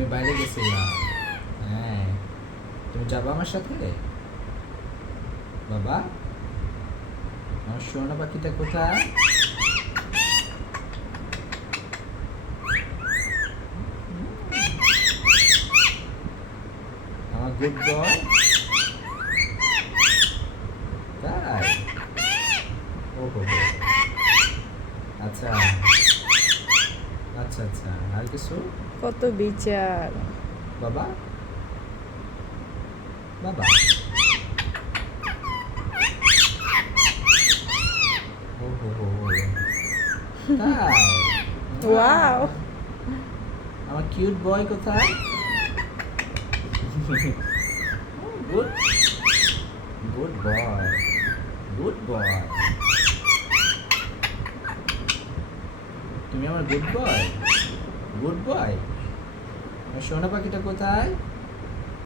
আমি বাইরে গেছিলাম। হ্যাঁ, তুমি যাবা আমার সাথে? বাবা, আমার সোনা পাখিটা কোথায়? আমার গুড বয়। তাই? ও হো হো। আচ্ছা আচ্ছা আচ্ছা, আর কিছু? কত বিচার। বাবা, বাবা, ও হো হো হো। তাই? ওয়াও। আমার কিউট বয় কোথায়? Good, good boy, good boy. তুমি আমার গুড বয়, গুড বয়। আমার সোনা পাখিটা কোথায়?